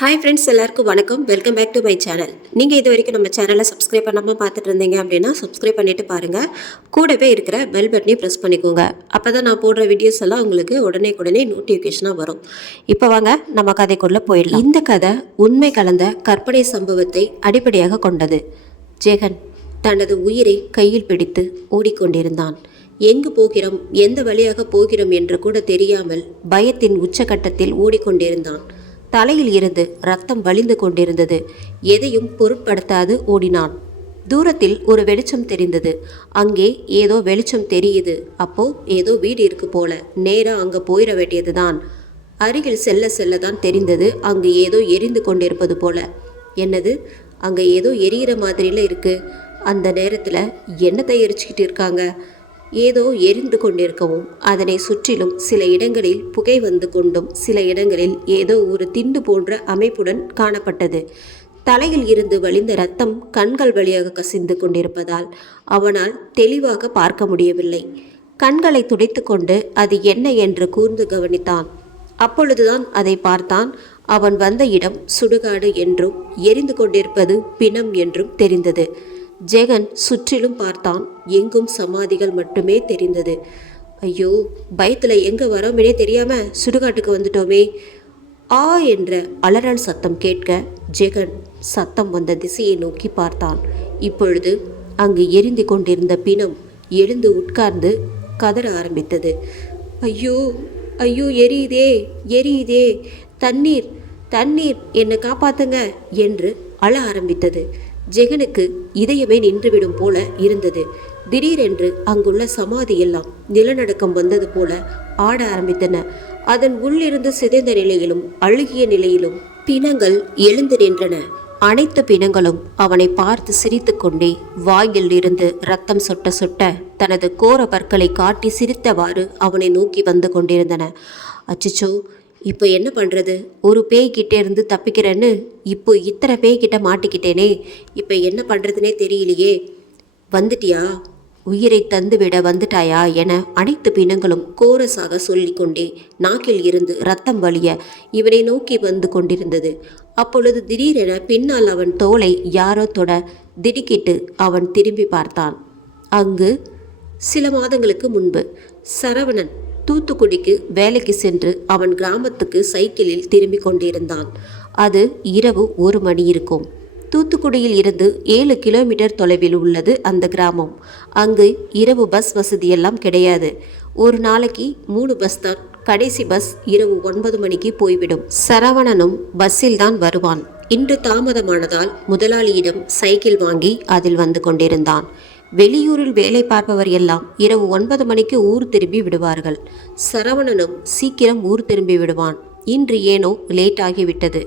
Hi friends, எல்லாருக்கும் வணக்கம். Welcome back to my channel. நீங்கள் இது வரைக்கும் நம்ம சேனலை சப்ஸ்கிரைப் பண்ணாமல் பார்த்துட்டு இருந்தீங்க அப்படின்னா சப்ஸ்கிரைப் பண்ணிவிட்டு பாருங்கள். கூடவே இருக்கிற பெல் பட்டனையும் ப்ரெஸ் பண்ணிக்கோங்க. அப்போ தான் நான் போடுற வீடியோஸ் எல்லாம் உங்களுக்கு உடனே நோட்டிஃபிகேஷனாக வரும். இப்போ வாங்க நம்ம கதைக்குள்ளே போயிடலாம். இந்த கதை உண்மை கலந்த கற்பனை சம்பவத்தை அடிப்படையாக கொண்டது. ஜெகன் தனது உயிரை கையில் பிடித்து ஓடிக்கொண்டிருந்தான். எங்கு போகிறோம், எந்த வழியாக போகிறோம் என்று கூட தெரியாமல் பயத்தின் உச்சகட்டத்தில் ஓடிக்கொண்டிருந்தான். தலையில் இருந்து ரத்தம் வழிந்து கொண்டிருந்தது. எதையும் பொருட்படுத்தாது ஓடினான். தூரத்தில் ஒரு வெளிச்சம் தெரிந்தது. அங்கே ஏதோ வெளிச்சம் தெரியுது. அப்போ ஏதோ வீடு இருக்கு போல. நேரா அங்கே போயிட வேண்டியதுதான். அருகில் செல்ல செல்லதான் தெரிந்தது அங்கு ஏதோ எரிந்து கொண்டிருப்பது போல. என்னது, அங்கே ஏதோ எரியிற மாதிரில இருக்கு. அந்த நேரத்தில் என்னத்தை எரிச்சுக்கிட்டு இருக்காங்க? ஏதோ எரிந்து கொண்டிருக்கவும் அதனை சுற்றிலும் சில இடங்களில் புகை வந்து கொண்டும் சில இடங்களில் ஏதோ ஒரு திண்டு போன்ற அமைப்புடன் காணப்பட்டது. தலையில் இருந்து வழிந்த ரத்தம் கண்கள் வழியாக கசிந்து கொண்டிருப்பதால் அவனால் தெளிவாக பார்க்க முடியவில்லை. கண்களை துடைத்து கொண்டு அது என்ன என்று கூர்ந்து கவனித்தான். அப்பொழுதுதான் அதை பார்த்தான். அவன் வந்த இடம் சுடுகாடு என்றும் எரிந்து கொண்டிருப்பது பிணம் என்றும் தெரிந்தது. ஜெகன் சுற்றிலும் பார்த்தான். எங்கும் சமாதிகள் மட்டுமே தெரிந்தது. ஐயோ, பயத்தில் எங்கே வரோம்னே தெரியாமல் சுடுகாட்டுக்கு வந்துட்டோமே. ஆ என்ற அலறல் சத்தம் கேட்க ஜெகன் சத்தம் வந்த திசையை நோக்கி பார்த்தான். இப்பொழுது அங்கு எரிந்து கொண்டிருந்த பிணம் எழுந்து உட்கார்ந்து கதற ஆரம்பித்தது. ஐயோ ஐயோ, எரியுதே எரியுதே, தண்ணீர் தண்ணீர், என்னை காப்பாத்துங்க என்று அழ ஆரம்பித்தது. ஜெகனுக்கு இதயமே நின்றுவிடும் போல இருந்தது. திடீரென்று அங்குள்ள சமாதி எல்லாம் நிலநடுக்கம் வந்தது போல ஆட ஆரம்பித்தன. அதன் உள்ளிருந்து சிதைந்த நிலையிலும் அழுகிய நிலையிலும் பிணங்கள் எழுந்து நின்றன. அனைத்து பிணங்களும் அவனை பார்த்து சிரித்து கொண்டே வாயில் இருந்து ரத்தம் சொட்ட சொட்ட தனது கோர பற்களை காட்டி சிரித்தவாறு அவனை நோக்கி வந்து கொண்டிருந்தன. அச்சச்சோ, இப்போ என்ன பண்ணுறது? ஒரு பேய்கிட்டே இருந்து தப்பிக்கிறேன்னு இப்போ இத்தனை பேய்கிட்ட மாட்டிக்கிட்டேனே. இப்போ என்ன பண்ணுறதுனே தெரியலையே. வந்துட்டியா, உயிரை தந்துவிட வந்துட்டாயா என அனைத்து பிணங்களும் கோரஸாக சொல்லிக்கொண்டே நாக்கில் இருந்து ரத்தம் வழிய இவனை நோக்கி வந்து கொண்டிருந்தது. அப்பொழுது திடீரென பின்னால் அவன் தோலை யாரோ தொட திடுக்கிட்டு அவன் திரும்பி பார்த்தான். அங்கு சில மாதங்களுக்கு முன்பு சரவணன் தூத்துக்குடிக்கு வேலைக்கு சென்று அவன் கிராமத்துக்கு சைக்கிளில் திரும்பி கொண்டிருந்தான். அது இரவு 1 மணி இருக்கும். தூத்துக்குடியில் இருந்து 7 கிலோமீட்டர் தொலைவில் உள்ளது அந்த கிராமம். அங்கு இரவு பஸ் வசதியெல்லாம் கிடையாது. ஒரு நாளைக்கு 3 பஸ் தான். கடைசி பஸ் இரவு 9 மணிக்கு போய்விடும். சரவணனும் பஸ்ஸில் தான் வருவான். இன்று தாமதமானதால் முதலாளியிடம் சைக்கிள் வாங்கி அதில் வந்து கொண்டிருந்தான். வெளியூரில் வேலை பார்ப்பவர் எல்லாம் இரவு 9 மணிக்கு ஊர் திரும்பி விடுவார்கள். சரவணனும் சீக்கிரம் ஊர் திரும்பி விடுவான். இன்று ஏனோ லேட் ஆகிவிட்டது.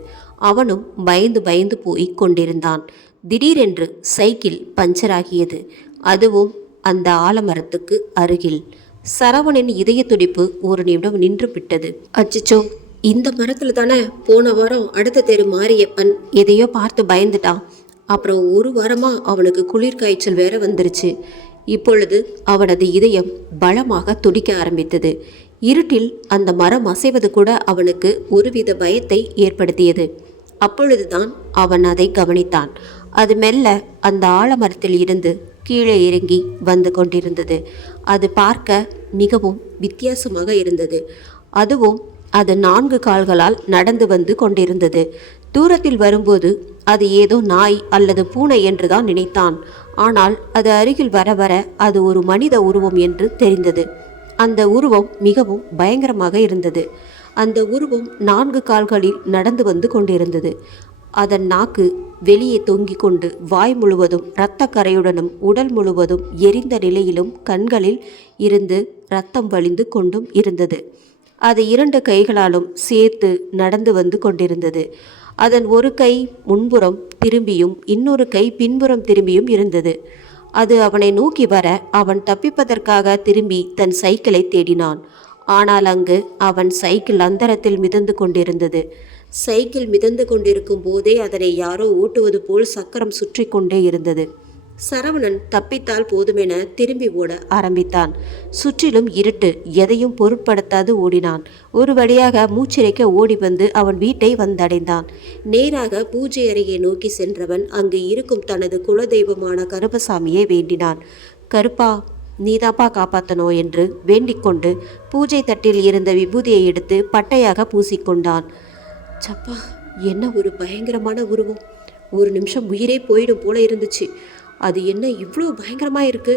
அவனும் பயந்து போய் கொண்டிருந்தான். திடீரென்று சைக்கிள் பஞ்சர் ஆகியது. அதுவும் அந்த ஆலமரத்துக்கு அருகில். சரவணன் இதய துடிப்பு ஒரு நிமிடம் நின்று விட்டது. அச்சச்சோ, இந்த மரத்துல தானே போன வாரம் அடுத்த தெரு மாரியப்பன் எதையோ பார்த்து பயந்துட்டான். அப்புறம் 1 வாரமாக அவனுக்கு குளிர் காய்ச்சல் வேற வந்துருச்சு. இப்பொழுது அவனது இதயம் பலமாக துடிக்க ஆரம்பித்தது. இருட்டில் அந்த மரம் அசைவது கூட அவனுக்கு ஒருவித பயத்தை ஏற்படுத்தியது. அப்பொழுதுதான் அவன் அதை கவனித்தான். அது மெல்ல அந்த ஆலமரத்தில் இருந்து கீழே இறங்கி வந்து கொண்டிருந்தது. அது பார்க்க மிகவும் வித்தியாசமாக இருந்தது. அதுவும் அது 4 கால்களால் நடந்து வந்து கொண்டிருந்தது. தூரத்தில் வரும்போது அது ஏதோ நாய் அல்லது பூனை என்றுதான் நினைத்தான். ஆனால் அது அருகில் வர வர அது ஒரு மனித உருவம் என்று தெரிந்தது. அந்த உருவம் மிகவும் பயங்கரமாக இருந்தது. அந்த உருவம் 4 கால்களில் நடந்து வந்து கொண்டிருந்தது. அதன் நாக்கு வெளியே தொங்கிக் கொண்டு வாய் முழுவதும் இரத்த கரையுடனும் உடல் முழுவதும் எரிந்த நிலையிலும் கண்களில் இருந்து இரத்தம் வழிந்து கொண்டும் இருந்தது. அது 2 கைகளாலும் சேர்த்து நடந்து வந்து கொண்டிருந்தது. அதன் ஒரு கை முன்புறம் திரும்பியும் இன்னொரு கை பின்புறம் திரும்பியும் இருந்தது. அது அவனை நோக்கி வர அவன் தப்பிப்பதற்காக திரும்பி தன் சைக்கிளை தேடினான். ஆனால் அங்கு அவன் சைக்கிள் அந்தரத்தில் மிதந்து கொண்டிருந்தது. சைக்கிள் மிதந்து கொண்டிருக்கும் போதே அதனை யாரோ ஓட்டுவது போல் சக்கரம் சுற்றி கொண்டே இருந்தது. சரவணன் தப்பித்தால் போதுமென திரும்பி ஓட ஆரம்பித்தான். சுற்றிலும் இருட்டு. எதையும் பொருட்படுத்தாது ஓடினான். ஒரு வழியாக மூச்சிறைக்க ஓடி வந்து அவன் வீட்டை வந்தடைந்தான். நேராக பூஜை அறையை நோக்கி சென்றவன் அங்கு இருக்கும் தனது குலதெய்வமான கருப்பசாமியை வேண்டினான். கருப்பா, நீதாப்பா காப்பாத்தனோ என்று வேண்டிக்கொண்டு பூஜை தட்டில் இருந்த விபூதியை எடுத்து பட்டையாக பூசிக்கொண்டான். சப்பா, என்ன ஒரு பயங்கரமான உருவம்! ஒரு நிமிஷம் உயிரே போயிடும் போல இருந்துச்சு. அது என்ன இவ்வளோ பயங்கரமாக இருக்கு!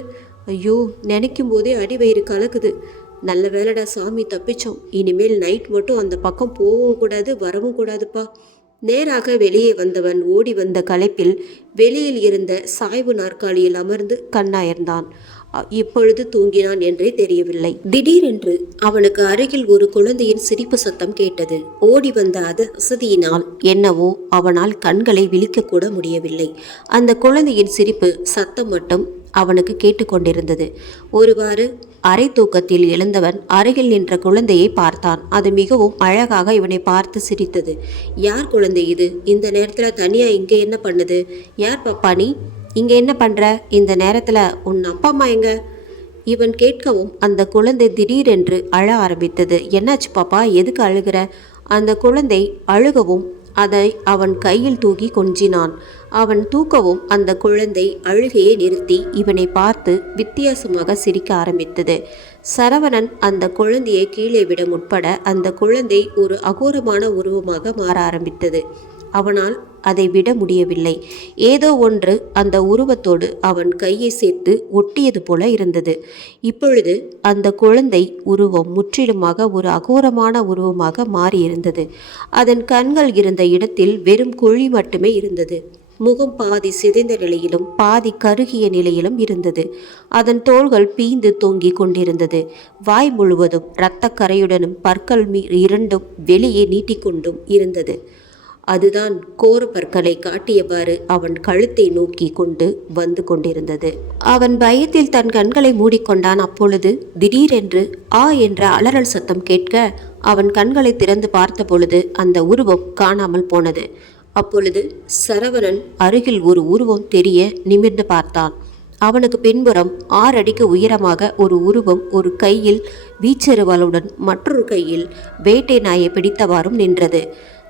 ஐயோ, நினைக்கும் போதே அடிவயிறு கலக்குது. நல்ல வேலைடா சாமி, தப்பிச்சோம். இனிமேல் நைட் மட்டும் அந்த பக்கம் போகவும் கூடாது, வரவும் கூடாதுப்பா. நேராக வெளியே வந்தவன் ஓடி வந்த களைப்பில் வெளியில் இருந்த சாய்வு நாற்காலியில் அமர்ந்து கண்ணாயர்ந்தான். இப்பொழுது தூங்கினான் என்றே தெரியவில்லை. திடீரென்று அவனுக்கு அருகில் ஒரு குழந்தையின் சிரிப்பு சத்தம் கேட்டது. ஓடி வந்த அசதியினால் என்னவோ அவனால் கண்களை விழிக்க கூட முடியவில்லை. அந்த குழந்தையின் சிரிப்பு சத்தம் மட்டும் அவனுக்கு கேட்டுக்கொண்டிருந்தது. ஒருவாறு அரை தூக்கத்தில் எழுந்தவன் அருகில் நின்ற குழந்தையை பார்த்தான். அது மிகவும் அழகாக இவனை பார்த்து சிரித்தது. யார் குழந்தை இது? இந்த நேரத்தில் தனியா இங்கே என்ன பண்ணுது? யார் பாப்பா நீ? இங்கே என்ன பண்ணுற? இந்த நேரத்தில் உன் அப்பா அம்மா எங்க? இவன் கேட்கவும் அந்த குழந்தை திடீரென்று அழ ஆரம்பித்தது. என்னாச்சு பாப்பா, எதுக்கு அழுகிற? அந்த குழந்தை அழுகவும் அதை அவன் கையில் தூக்கி கொஞ்சினான். அவன் தூக்கவும் அந்த குழந்தை அழுகையை நிறுத்தி இவனை பார்த்து வித்தியாசமாக சிரிக்க ஆரம்பித்தது. சரவணன் அந்த குழந்தையை கீழே விட முற்பட அந்த குழந்தை ஒரு அகோரமான உருவமாக மாற ஆரம்பித்தது. அவனால் அதை விட முடியவில்லை. ஏதோ ஒன்று அந்த உருவத்தோடு அவன் கையை சேர்த்து ஒட்டியது போல இருந்தது. இப்பொழுது அந்த குழந்தை உருவம் முற்றிலுமாக ஒரு அகோரமான உருவமாக மாறியிருந்தது. அதன் கண்கள் இருந்த இடத்தில் வெறும் குழி மட்டுமே இருந்தது. முகம் பாதி சிதைந்த நிலையிலும் பாதி கருகிய நிலையிலும் இருந்தது. அதன் தோள்கள் பீந்து தொங்கிக் கொண்டிருந்தது. வாய் முழுவதும் இரத்தக்கரையுடனும் பற்கள் இரண்டும் வெளியே நீட்டிக்கொண்டும் இருந்தது. அதுதான் கோர பற்களை காட்டியவாறு அவன் கழுத்தை நோக்கி கொண்டு வந்து கொண்டிருந்தது. அவன் பயத்தில் தன் கண்களை மூடிக்கொண்டான். அப்பொழுது திடீரென்று ஆ என்ற அலறல் சத்தம் கேட்க அவன் கண்களை திறந்து பார்த்த பொழுது அந்த உருவம் காணாமல் போனது. அப்பொழுது சரவணன் அருகில் ஒரு உருவம் தெரிய நிமிர்ந்து பார்த்தான். அவனுக்கு பின்புறம் 6 அடிக்கு உயரமாக ஒரு உருவம் ஒரு கையில் வீச்செருவாளுடன் மற்றொரு கையில் வேட்டை நாயை பிடித்தவாறும் நின்றது.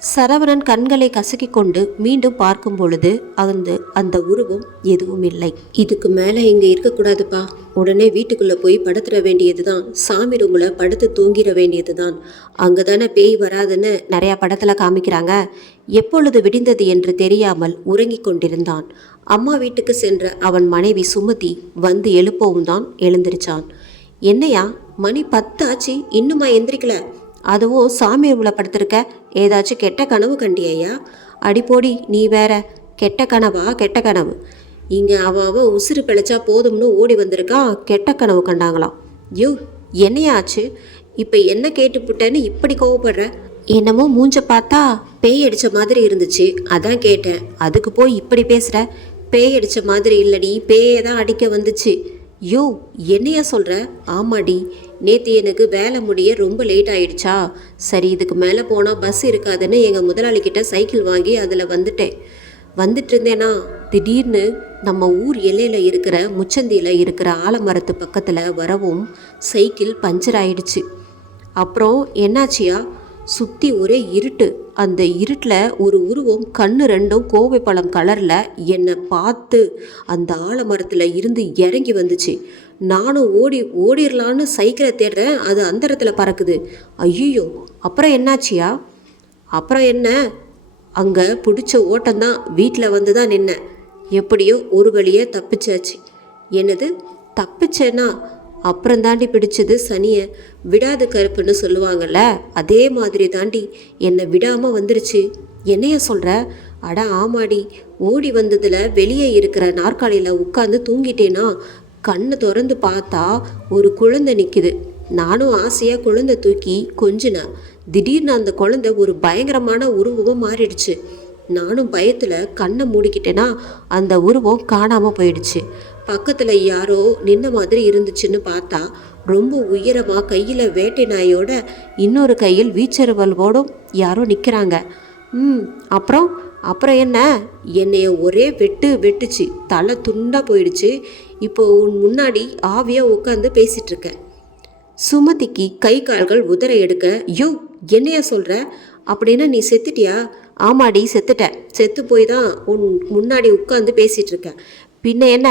சரவணன் கண்களை கசக்கி கொண்டு மீண்டும் பார்க்கும் பொழுது அந்த உருவம் எதுவும் இல்லை. இதுக்கு மேலே இங்கே இருக்கக்கூடாதுப்பா. உடனே வீட்டுக்குள்ளே போய் படுத்துட வேண்டியதுதான். சாமி ரூமில் படுத்து தூங்கிட வேண்டியதுதான். அங்கே தானே பேய் வராதுன்னு நிறையா படத்தில் காமிக்கிறாங்க. எப்பொழுது விடிந்தது என்று தெரியாமல் உறங்கி கொண்டிருந்தான். அம்மா வீட்டுக்கு சென்ற அவன் மனைவி சுமதி வந்து எழுப்பவும் தான் எழுந்திருச்சான். என்னையா, மணி 10 ஆச்சு, இன்னுமா எந்திரிக்கல? அதுவும் சாமி ரூமில் படுத்திருக்க. ஏதாச்சும் கெட்ட கனவு கண்டியா? அடிப்போடி, நீ வேற. கெட்ட கனவா? கெட்ட கனவு. இங்கே அவன் உசுறு பிழைச்சா போதும்னு ஓடி வந்திருக்கான். கெட்ட கனவு கண்டாங்களாம். யோ, என்னையாச்சு? இப்போ என்ன கேட்டுப்புட்டேன்னு இப்படி கோவப்படுற? என்னமோ மூஞ்ச பார்த்தா பேய் அடித்த மாதிரி இருந்துச்சு, அதான் கேட்டேன். அதுக்கு போய் இப்படி பேசுகிற? பேய் அடித்த மாதிரி இல்லடி, பேயை தான் அடிக்க வந்துச்சு. யோ, என்னையா சொல்கிற? ஆமாடி, நேற்று எனக்கு வேலை முடிய ரொம்ப லேட் ஆயிடுச்சா. சரி, இதுக்கு மேலே போனால் பஸ் இருக்காதுன்னு எங்கள் முதலாளிக்கிட்ட சைக்கிள் வாங்கி அதில் வந்துட்டு இருந்தேனா திடீர்னு நம்ம ஊர் எல்லையில் இருக்கிற முச்சந்தியில் இருக்கிற ஆலமரத்து பக்கத்தில் வரவும் சைக்கிள் பஞ்சர் ஆயிடுச்சு. அப்புறம் என்னாச்சியா? சுற்றி ஒரே இருட்டு. அந்த இருட்டில் ஒரு உருவம் கண்ணு ரெண்டும் கோவை பழம் கலரில் என்னை பார்த்து அந்த ஆலமரத்தில் இருந்து இறங்கி வந்துச்சு. நானும் ஓடிடலான்னு சைக்கிளை தேடுறேன், அது அந்தரத்தில் பறக்குது. ஐயோ, அப்புறம் என்னாச்சியா? அப்புறம் என்ன, அங்கே பிடிச்ச ஓட்டம்தான். வீட்டில் வந்து தான் நின்னேன். எப்படியோ ஒரு வழியே தப்பிச்சாச்சு. என்னது தப்பிச்சேன்னா? அப்புறம் தாண்டி பிடிச்சது சனியை. விடாது கருப்புன்னு சொல்லுவாங்கள்ல, அதே மாதிரி தாண்டி என்னை விடாமல் வந்துருச்சு. என்னைய சொல்கிற? அட ஆமாடி, ஓடி வந்ததில் வெளியே இருக்கிற நாற்காலியில் உட்காந்து தூங்கிட்டேனா, கண்ணை திறந்து பார்த்தா ஒரு குழந்தை நிற்கிது. நானும் ஆசையாக குழந்தை தூக்கி கொஞ்சினேன். திடீர்னு அந்த குழந்தை ஒரு பயங்கரமான உருவமாக மாறிடுச்சு. நானும் பயத்தில் கண்ணை மூடிக்கிட்டேன்னா அந்த உருவம் காணாமல் போயிடுச்சு. பக்கத்தில் யாரோ நின்ன மாதிரி இருந்துச்சுன்னு பார்த்தா ரொம்ப உயரமாக கையில் வேட்டை நாயோட இன்னொரு கையில் வீச்செருவல்வோடும் யாரோ நிற்கிறாங்க. ம் அப்புறம் அப்புறம் என்ன, என்னைய ஒரே வெட்டுச்சு, தலை துண்டாக போயிடுச்சு. இப்போ உன் முன்னாடி ஆவியாக உட்காந்து பேசிகிட்டு இருக்கேன். சுமதிக்கு கை கால்கள் உதற எடுக்க, யோ என்னையா சொல்கிற, அப்படின்னா நீ செத்துட்டியா? ஆமாடி செத்துட்டேன், செத்து போய் தான் உன் முன்னாடி உட்காந்து பேசிகிட்டு இருக்கேன். பின்ன என்ன,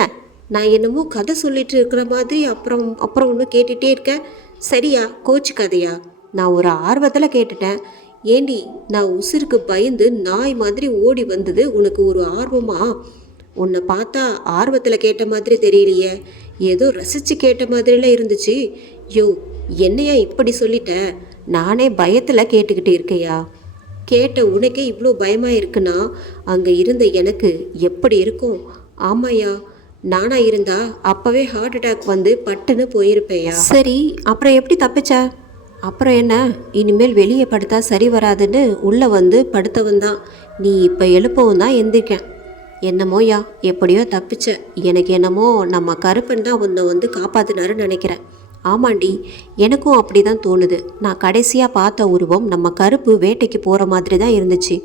நான் என்னமோ கதை சொல்லிட்டு இருக்கிற மாதிரி அப்புறம் அப்புறம் ஒன்று கேட்டுகிட்டே இருக்கேன். சரியா, கோச்சுக்காதையா, நான் ஒரு ஆர்வத்தில் கேட்டுட்டேன். ஏண்டி, நான் உசுருக்கு பயந்து நாய் மாதிரி ஓடி வந்தது உனக்கு ஒரு ஆர்வமா? உன்னை பார்த்தா ஆர்வத்தில் கேட்ட மாதிரி தெரியலையே, ஏதோ ரசித்து கேட்ட மாதிரிலாம் இருந்துச்சு. யோ என்னையா இப்படி சொல்லிட்ட, நானே பயத்தில் கேட்டுக்கிட்டு இருக்கையா? கேட்ட உனக்கே இவ்வளோ பயமாக இருக்குன்னா அங்கே இருந்த எனக்கு எப்படி இருக்கும்? ஆமாயா, நானா இருந்தா அப்போவே ஹார்ட் அட்டாக் வந்து பட்டுன்னு போயிருப்பேயா. சரி, அப்புறம் எப்படி தப்பிச்ச? அப்புறம் என்ன, இனிமேல் வெளியே படுத்தா சரி வராதுன்னு உள்ளே வந்து படுத்தவன் தான். நீ இப்போ எழுப்பவும் தான் எந்திரிக்கேன். என்னமோயா, எப்படியோ தப்பிச்ச. எனக்கு என்னமோ நம்ம கருப்பன் தான் உன்னை வந்து காப்பாற்றினாருன்னு நினைக்கிறேன். ஆமாண்டி, எனக்கும் அப்படி தான் தோணுது. நான் கடைசியாக பார்த்த உருவம் நம்ம கருப்பு வேட்டைக்கு போகிற மாதிரி தான் இருந்துச்சு.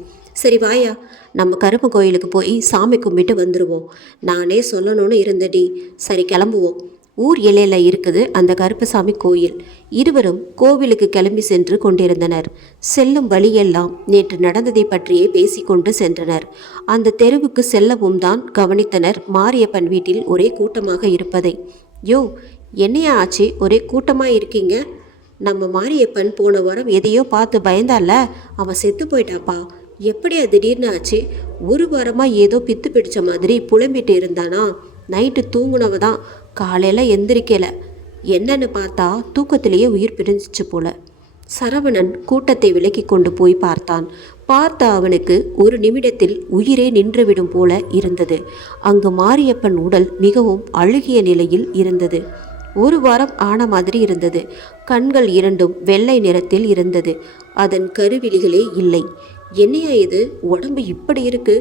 சரி வாயா, நம்ம கருப்பு கோயிலுக்கு போய் சாமி கும்பிட்டு வந்துடுவோம். நானே சொல்லணும்னு இருந்தடி. சரி கிளம்புவோம். ஊர் எல்லையில் இருக்குது அந்த கருப்பசாமி கோயில். இருவரும் கோவிலுக்கு கிளம்பி சென்று கொண்டிருந்தனர். செல்லும் வழியெல்லாம் நேற்று நடந்ததை பற்றியே பேசிக்கொண்டு சென்றனர். அந்த தெருவுக்கு செல்லவும் தான் கவனித்தனர் மாரியப்பன் வீட்டில் ஒரே கூட்டமாக இருப்பதை. யோ என்னையா ஆச்சு, ஒரே கூட்டமாக இருக்கீங்க? நம்ம மாரியப்பன் போன வாரம் எதையோ பார்த்து பயந்தால, அவன் செத்து போயிட்டாப்பா. எப்படியா திடீர்னு ஆச்சு? ஒரு வாரமாக ஏதோ பித்து பிடிச்ச மாதிரி புலம்பிட்டு இருந்தானா. நைட்டு தூங்குனவ தான், காலையில் எந்திரிக்கல. என்னன்னு பார்த்தா தூக்கத்திலேயே உயிர் பிரிஞ்சிச்சு போல. சரவணன் கூட்டத்தை விலக்கி கொண்டு போய் பார்த்தான். பார்த்த அவனுக்கு ஒரு நிமிடத்தில் உயிரே நின்றுவிடும் போல இருந்தது. அங்கு மாரியப்பன் உடல் மிகவும் அழுகிய நிலையில் இருந்தது. ஒரு வாரம் ஆன மாதிரி இருந்தது. கண்கள் இரண்டும் வெள்ளை நிறத்தில் இருந்தது. அதன் கருவிழிகளே இல்லை. என்னையா இது, உடம்பு இப்படி இருக்கு?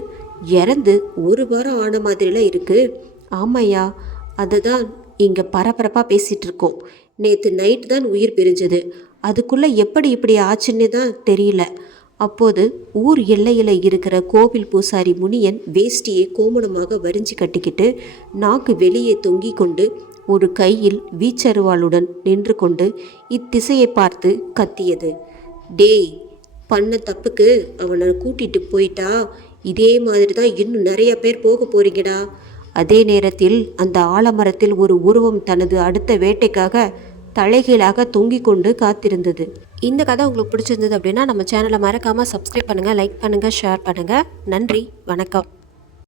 இறந்து ஒரு வாரம் ஆன மாதிரிலாம் இருக்கு. ஆமையா, அதை தான் இங்கே பரபரப்பாக பேசிகிட்டு இருக்கோம். நேற்று நைட்டு தான் உயிர் பிரிஞ்சது. அதுக்குள்ளே எப்படி இப்படி ஆச்சுன்னு தான் தெரியல. அப்போது ஊர் எல்லையில் இருக்கிற கோவில் பூசாரி முனியன் வேஷ்டியை கோமணமாக வரிஞ்சு கட்டிக்கிட்டு நாக்கு வெளியே தொங்கி கொண்டு ஒரு கையில் வீச்சருவாளுடன் நின்று கொண்டு இத்திசையை பார்த்து கத்தியது. டேய், பண்ண தப்புக்கு அவனை கூட்டிட்டு போயிட்டா இதே மாதிரி தான் இன்னும் நிறைய பேர் போக போறீங்கடா. அதே நேரத்தில் அந்த ஆலமரத்தில் ஒரு உருவம் தனது அடுத்த வேட்டைக்காக தலைகீழாக தொங்கிக் கொண்டு காத்திருந்தது. இந்த கதை உங்களுக்கு பிடிச்சிருந்தது அப்படின்னா நம்ம சேனலை மறக்காமல் சப்ஸ்கிரைப் பண்ணுங்கள், லைக் பண்ணுங்கள், ஷேர் பண்ணுங்கள். நன்றி, வணக்கம்.